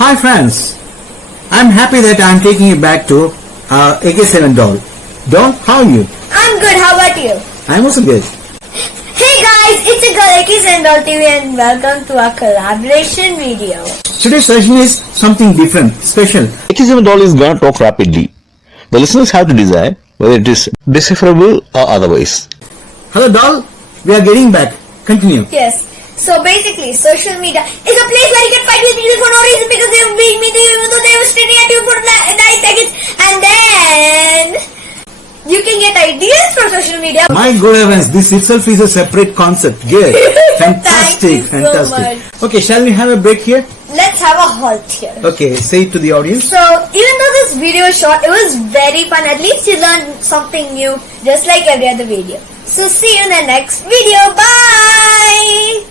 Hi friends, I'm happy that I'm taking you back to AK7DOLL. Doll, how are you? I'm good, how about you? I'm also good. Hey guys, it's your girl AK7DOLL TV and welcome to our collaboration video. Today's session is something different, special. AK7DOLL is gonna talk rapidly. The listeners have to decide whether it is decipherable or otherwise. Hello doll, we are getting back. Continue. Yes, so basically social media is a place where you can fight with people for no reason because they were being mean to you even though they were staring at you for 9 seconds, and then you can get ideas from social media. My good heavens, this itself is a separate concept. Good. Fantastic, Thank you so fantastic. Okay, shall we have a break here? Let's have a halt here. Okay, say it to the audience. So, even though this video is short, it was very fun. At least you learned something new, just like every other video. So, see you in the next video. Bye!